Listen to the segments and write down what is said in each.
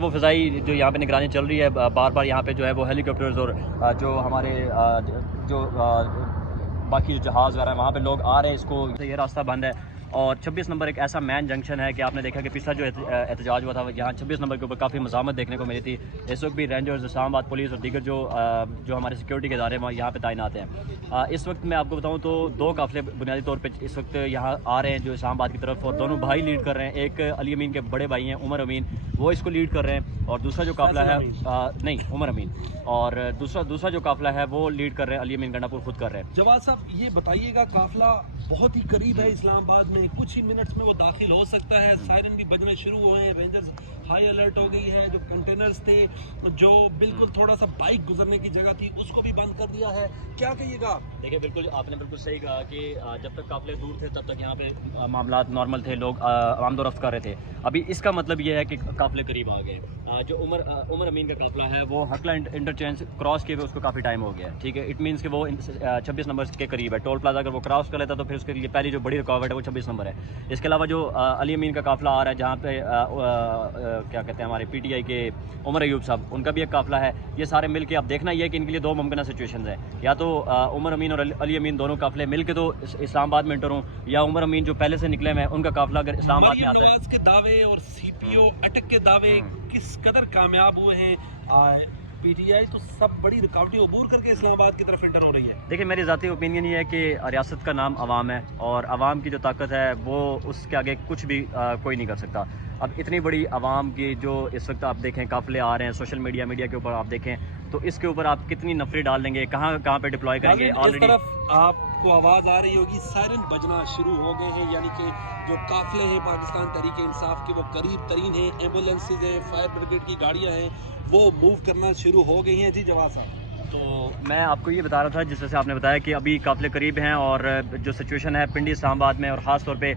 वो फ़िज़ाई जो यहाँ पे निगरानी चल रही है, बार बार यहाँ पे जो है वो हेलीकॉप्टर्स और जो हमारे जो बाकी जो जहाज़ वगैरह वहाँ पे लोग आ रहे हैं, इसको ये रास्ता बंद है। और 26 नंबर एक ऐसा मैन जंक्शन है कि आपने देखा कि पिछला जो एहतजाज हुआ था यहाँ 26 नंबर के ऊपर काफ़ी मज़ामत देखने को मिली थी। इस वक्त भी रेंजर्स, इस्लामाबाद पुलिस और दीगर जो हमारे सिक्योरिटी के इदारे हैं यहाँ पे तैनात हैं। इस वक्त मैं आपको बताऊँ तो दो काफ़िले बुनियादी तौर पर इस वक्त यहाँ आ रहे हैं जो इस्लामाबाद की तरफ, और दोनों भाई लीड कर रहे हैं। एक अली अमीन के बड़े भाई हैं उमर अमीन, वो इसको लीड कर रहे हैं, और दूसरा जो काफ़िला है नहीं उमर अमीन, और दूसरा जो काफ़िला है वो लीड कर रहे हैं अली अमीन गंडापुर खुद कर रहे हैं। जवाद साहब ये बताइएगा, काफिला बहुत ही करीब है इस्लामाबाद में, कुछ ही मिनट्स में वो दाखिल हो सकता है, सायरन भी बजने शुरू हुए हैं, रेंजर्स हाई अलर्ट हो गई है, जो कंटेनर्स थे, जो बिल्कुल थोड़ा सा बाइक गुजरने की जगह थी उसको भी बंद कर दिया है, क्या कहिएगा? देखिए बिल्कुल आपने बिल्कुल सही कहा कि जब तक काफ़िले दूर थे तब तक यहाँ पे मामला नॉर्मल थे, लोग आमद रफ्त कर रहे थे। अभी इसका मतलब ये है कि काफ़िले करीब आ गए। जो उमर अमीन का काफ़िला है वो हकला इंटरचेंज क्रॉस किए हुए उसको काफ़ी टाइम हो गया है, ठीक है। इट मीन्स कि वो 26 नंबर के करीब है। टोल प्लाजा अगर वो क्रॉस कर लेता तो फिर उसके लिए पहली जो बड़ी रुकावट है वो 26 नंबर है। इसके अलावा जो अली अमीन का काफ़िला आ रहा है जहाँ पे क्या कहते हैं हमारे PTI के उमर अयूब साहब, उनका भी एक काफ़िला है। ये सारे मिल के अब देखना ये है कि इनके लिए दो मुमकिन सिचुएशन है, या तो उमर अमीन और अली अमीन दोनों काफ़िले मिल के तो इस्लामाबाद में इंटर हों, या उमर अमीन जो पहले से निकले हैं उनका काफ़िला अगर इस्लामाबाद में आता है। के दावे और CPO अटक के दावे किस कदर कामयाब हुए हैं? PTI तो सब बड़ी रुकावटें अबूर करके इस्लामाबाद की तरफ इंटर हो रही है। देखिए मेरी ज़ाती ओपिनियन ये है कि रियासत का नाम अवाम है, और अवाम की जो ताकत है वो उसके आगे कुछ भी कोई नहीं कर सकता। अब इतनी बड़ी आवाम की जो इस वक्त आप देखें काफ़िले आ रहे हैं सोशल मीडिया के ऊपर आप देखें, तो इसके ऊपर आप कितनी नफरी डाल देंगे, कहाँ पे डिप्लॉय करेंगे। ऑलरेडी तरफ आपको आवाज़ आ रही होगी, सायरन बजना शुरू हो गए हैं, यानी कि जो काफिले हैं पाकिस्तान तहरीक इंसाफ के वो करीब तरीन हैं, एम्बुलेंसेज हैं, फायर ब्रिगेड की गाड़ियाँ हैं, वो मूव करना शुरू हो गई हैं। जी जवाब साहब, तो मैं आपको ये बता रहा था जिस तरह से आपने बताया कि अभी काफ़िले करीब हैं, और जो सिचुएशन है पिंडी इस्लामाबाद में और ख़ास तौर पे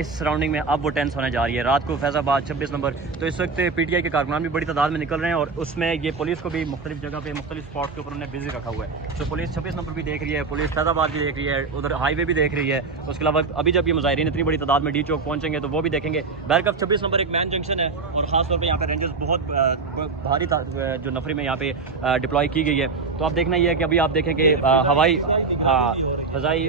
इस सराउंडिंग में अब वो टेंस होने जा रही है। रात को फैज़ाबाद 26 नंबर, तो इस वक्त PTI के कारकुनान भी बड़ी तादाद में निकल रहे हैं, और उसमें ये पुलिस को भी मुख्तलिफ जगह पे मुख्तलिफ स्पॉट के ऊपर उन्होंने बिजी रखा हुआ है। तो पुलिस 26 नंबर भी देख रही है, पुलिस फैज़ाबाद भी देख रही है, उधर हाईवे भी देख रही है। उसके अलावा अभी जब ये मुजाहिरीन इतनी बड़ी तादाद में D चौक पहुँचेंगे तो वो भी देखेंगे। बहरकफ 26 नंबर एक मैन जंक्शन है, और ख़ास तौर पर यहाँ पर रेंजर्स बहुत भारी जो नफरी में यहाँ पे डिप्लॉय की गई है। तो आप देखना ये है कि अभी आप देखें कि हवाई फ़ज़ाई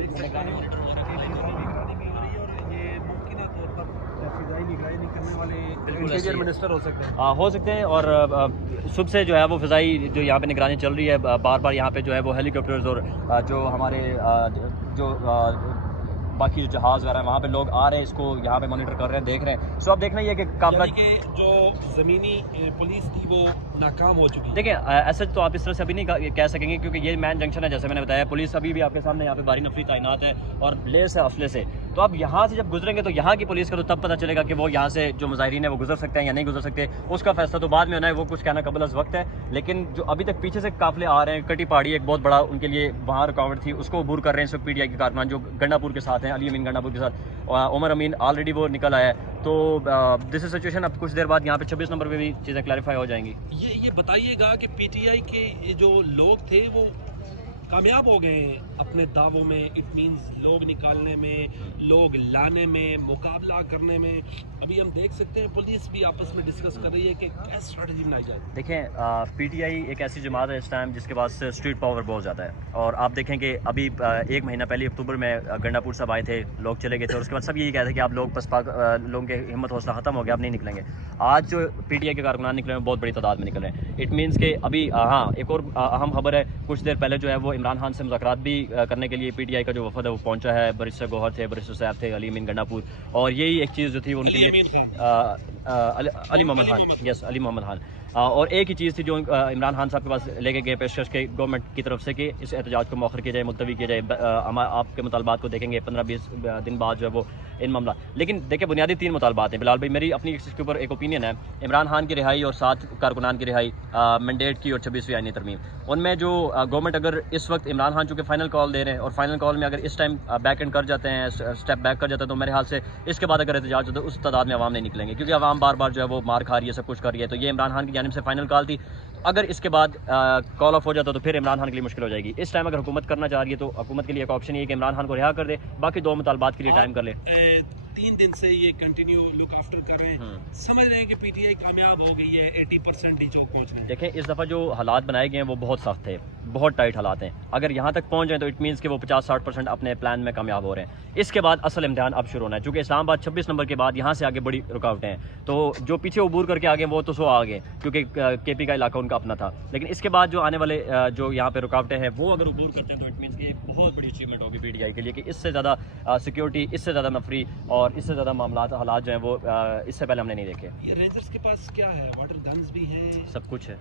इंटीरियर मिनिस्टर हो सकते हैं, हो सकते हैं। और सुबह से जो है वो फ़ज़ाई जो यहाँ पे निगरानी चल रही है, बार बार यहाँ पे जो है वो हेलीकॉप्टर्स और जो हमारे जो बाकी जो जहाज़ वगैरह वहाँ पे लोग आ रहे हैं, इसको यहाँ पे मॉनिटर कर रहे हैं, देख रहे हैं। सो अब देखना ये कि काफ़िला जो ज़मीनी पुलिस थी वो नाकाम हो चुकी है। देखिए ऐसा तो आप इस तरह से अभी नहीं कह सकेंगे, क्योंकि ये मैन जंक्शन है जैसे मैंने बताया। पुलिस अभी भी आपके सामने यहाँ पे भारी नफरी तैनात है और लेस है असले से। तो अब यहाँ से जब गुजरेंगे तो यहाँ की पुलिस का तो तब पता चलेगा कि वो यहाँ से जो मुजाहिरीन है वो गुजर सकते हैं या नहीं गुजर सकते। उसका फैसला तो बाद में होना है, वो कुछ कहना कबल अज़ वक्त है। लेकिन जो अभी तक पीछे से काफिले आ रहे हैं, कटी पहाड़ी एक बहुत बड़ा उनके लिए वहाँ रुकावट थी, उसको अबूर कर रहे हैं इस वक्त PTI के कारकुनान जो गंडापुर के साथ हैं, अली अमीन गंडापुर के साथ, उमर अमीन ऑलरेडी वो निकल आया है। तो दिस इज सिचुएशन। अब कुछ देर बाद यहाँ पे 26 नंबर पे भी चीज़ें क्लैरिफाई हो जाएंगी। ये बताइएगा कि PTI के जो लोग थे वो कामयाब हो गए हैं अपने दावों में, इट मींस लोग निकालने में, लोग लाने में, मुकाबला करने में। अभी हम देख सकते हैं पुलिस भी आपस में डिस्कस कर रही है कि क्या स्ट्रेटजी बनाई जाए। देखें PTI एक ऐसी जमात है इस टाइम जिसके पास स्ट्रीट पावर बहुत ज़्यादा है, और आप देखें कि अभी 1 महीना पहले अक्टूबर में गंडापुर साहब आए थे, लोग चले गए थे, और उसके बाद सब यही कहते हैं कि आप लोग लोगों के हिम्मत हौसला ख़त्म हो गया, अब नहीं निकलेंगे। आज जो PTI के कारकुनान निकले हैं बहुत बड़ी तादाद में निकल रहे हैं। इट मीन्स कि अभी हाँ एक और अहम खबर है, कुछ देर पहले जो है वो इमरान खान से मुज़ाकरात भी करने के लिए PTI का जो वफद है वो पहुंचा है। बैरिस्टर गौहर थे, बैरिस्टर साहब थे, अली अमीन गंडापुर, और यही एक चीज़ जो थी उनके लिए अली मोहम्मद खान, यस अली मोहम्मद खान। और एक ही चीज़ थी जो इमरान खान साहब के पास लेके गए पेशकश के गवर्नमेंट की तरफ से कि इस एहतजाज को मौखर किया जाए, मुलतवी किया जाए, आपके मुतालबात को देखेंगे 15-20 दिन बाद जो है वो इन मामला। लेकिन देखिए बुनियादी 3 मुतालबात हैं बिलाल भाई, मेरी अपनी इसके ऊपर एक ओपिनियन है। इमरान खान की रिहाई और 7 कारकुनान की रिहाई, मैंडेट की और 26वीं आईनी तरमीम। उनमें जो गवर्नमेंट अगर इस वक्त इमरान खान चूँकि फाइनल कॉल दे रहे हैं, और फाइनल कॉल में अगर इस टाइम बैक एंड कर जाते हैं, स्टेप बैक कर जाते हैं, तो मेरे हाल से इसके बाद अगर एहतजाज होता है उस तादाद में आवाम नहीं निकलेंगे, क्योंकि आवाम बार बार जो है वो मार खा रही है, सब कुछ कर रही है। तो ये इमरान खान की जानिब से फाइनल कॉल थी। अगर इसके बाद कॉल ऑफ हो जाता तो फिर इमरान खान के लिए मुश्किल हो जाएगी। इस टाइम अगर हुकूमत करना चाह रही है तो हुकूमत के लिए एक ऑप्शन ये है कि इमरान खान को रिहा कर दे, बाकी 2 मुतालबात के लिए टाइम कर ले। 3 दिन से ये कंटिन्यू लुक आफ्टर कर रहे हैं, समझ रहे हैं कि पीटीआई कामयाब हो गई है, 80% डी चौक पहुंच रहे हैं। देखें इस दफ़ा जो हालात बनाए गए हैं वो बहुत सख्त थे, बहुत टाइट हालात हैं। अगर यहाँ तक पहुँच जाए तो इट मीन्स कि वो 50-60% अपने प्लान में कामयाब हो रहे हैं। इसके बाद असल इम्तिहान अब शुरू होना है, चूँकि इस्लामाबाद 26 नंबर के बाद यहाँ से आगे बड़ी रुकावटें हैं, तो जो पीछे अबूर करके आगे वो तो सो आ गए क्योंकि KP का इलाका उनका अपना था। लेकिन इसके बाद जो आने वाले जो यहाँ पे रुकावटें हैं वो अगर अबूर करते हैं तो इट मीन्स कि बहुत बड़ी अचीवमेंट होगी PTI के लिए कि इससे ज़्यादा सिक्योरिटी, इससे ज़्यादा नफरी और इससे ज़्यादा मामला हालात जो हैं वो इससे पहले हमने नहीं देखे। ये रेंजर्स के पास क्या है? वाटर गन्स भी हैं, सब कुछ है,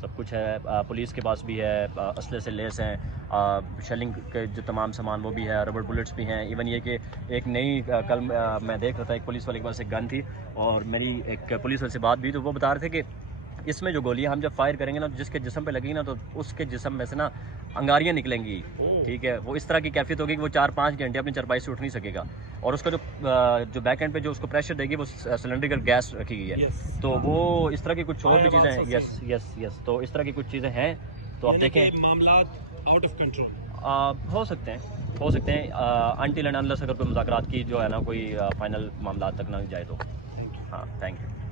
सब कुछ है। पुलिस के पास भी है, असले से लेस हैं, शेलिंग के जो तमाम सामान वो भी है, रबर बुलेट्स भी हैं। इवन ये कि एक नई कल मैं देख रहा था, एक पुलिस वाले के पास एक गन थी और मेरी एक पुलिस वाले से बात भी, तो वो बता रहे थे कि इसमें जो गोलियां हम जब फायर करेंगे ना, जिसके जिस्म पे लगेगी ना तो उसके जिस्म में से ना अंगारियां निकलेंगी। ठीक है, वो इस तरह की कैफियत होगी कि वो 4-5 घंटे अपनी चरपाई से उठ नहीं सकेगा। और उसका जो बैक एंड पे जो उसको प्रेशर देगी वो सिलेंड्रिकल गैस रखी गई है। तो वो इस तरह की कुछ और भी चीज़ें हैं। यस, तो इस तरह की कुछ चीज़ें हैं, तो आप देखें मामला आउट ऑफ कंट्रोल हो सकते हैं अनटिल एंड अनलेस अगर कोई मुज़ाकरात की जो है ना कोई फाइनल मामला तक ना जाए तो। हाँ, थैंक यू।